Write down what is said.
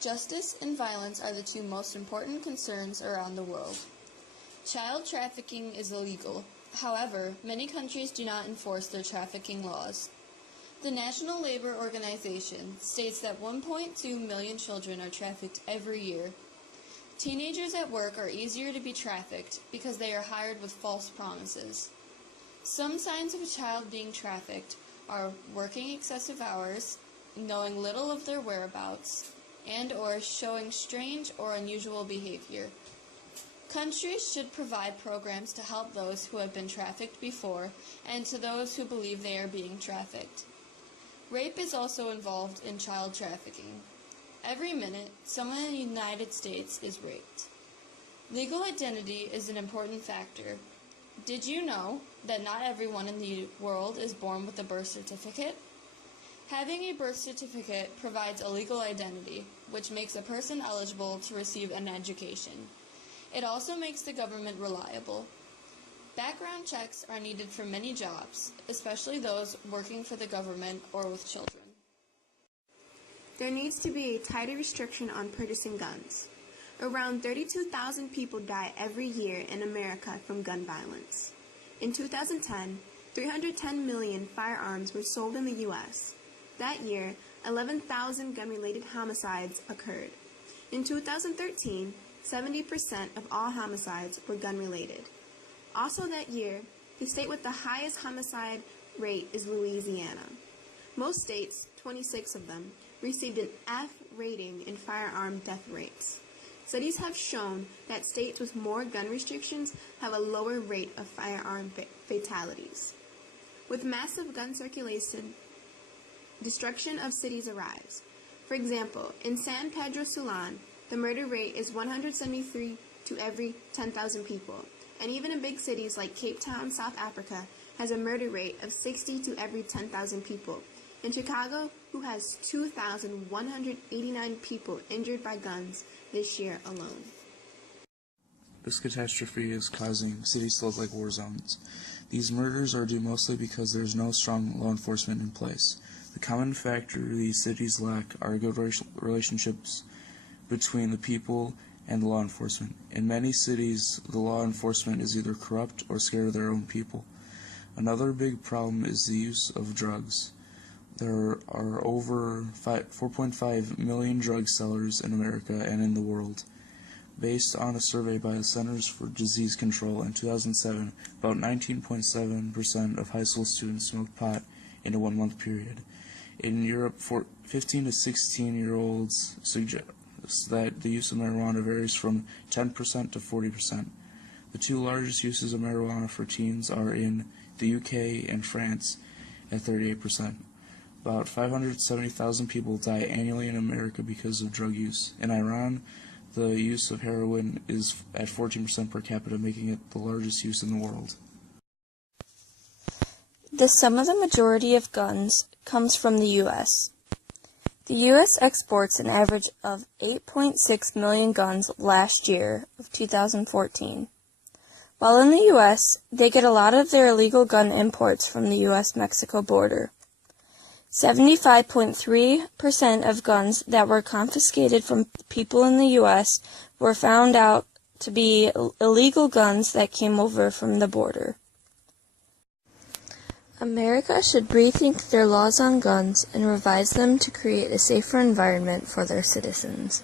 Justice and violence are the two most important concerns around the world. Child trafficking is illegal. However, many countries do not enforce their trafficking laws. The National Labor Organization states that 1.2 million children are trafficked every year. Teenagers at work are easier to be trafficked because they are hired with false promises. Some signs of a child being trafficked are working excessive hours, knowing little of their whereabouts, and/or showing strange or unusual behavior. Countries should provide programs to help those who have been trafficked before and to those who believe they are being trafficked. Rape is also involved in child trafficking. Every minute, someone in the United States is raped. Legal identity is an important factor. Did you know that not everyone in the world is born with a birth certificate? Having a birth certificate provides a legal identity, which makes a person eligible to receive an education. It also makes the government reliable. Background checks are needed for many jobs, especially those working for the government or with children. There needs to be a tighter restriction on purchasing guns. Around 32,000 people die every year in America from gun violence. In 2010, 310 million firearms were sold in the U.S. That year, 11,000 gun-related homicides occurred. In 2013, 70% of all homicides were gun-related. Also that year, the state with the highest homicide rate is Louisiana. Most states, 26 of them, received an F rating in firearm death rates. Studies have shown that states with more gun restrictions have a lower rate of firearm fatalities. With massive gun circulation, destruction of cities arrives. For example, in San Pedro Sula, the murder rate is 173 to every 10,000 people, and even in big cities like Cape Town, South Africa, has a murder rate of 60 to every 10,000 people. In Chicago, who has 2,189 people injured by guns this year alone. This catastrophe is causing cities to look like war zones. These murders are due mostly because there is no strong law enforcement in place. The common factor these cities lack are good relationships between the people and the law enforcement. In many cities, the law enforcement is either corrupt or scared of their own people. Another big problem is the use of drugs. There are over 4.5 million drug sellers in America and in the world. Based on a survey by the Centers for Disease Control in 2007, about 19.7% of high school students smoked pot in a 1-month period. In Europe, 15 to 16-year-olds suggest that the use of marijuana varies from 10% to 40%. The two largest uses of marijuana for teens are in the UK and France at 38%. About 570,000 people die annually in America because of drug use. In Iran, the use of heroin is at 14% per capita, making it the largest use in the world. The sum of the majority of guns comes from the U.S. The U.S. exports an average of 8.6 million guns last year of 2014. While in the U.S., they get a lot of their illegal gun imports from the U.S.-Mexico border. 75.3% of guns that were confiscated from people in the U.S. were found out to be illegal guns that came over from the border. America should rethink their laws on guns and revise them to create a safer environment for their citizens.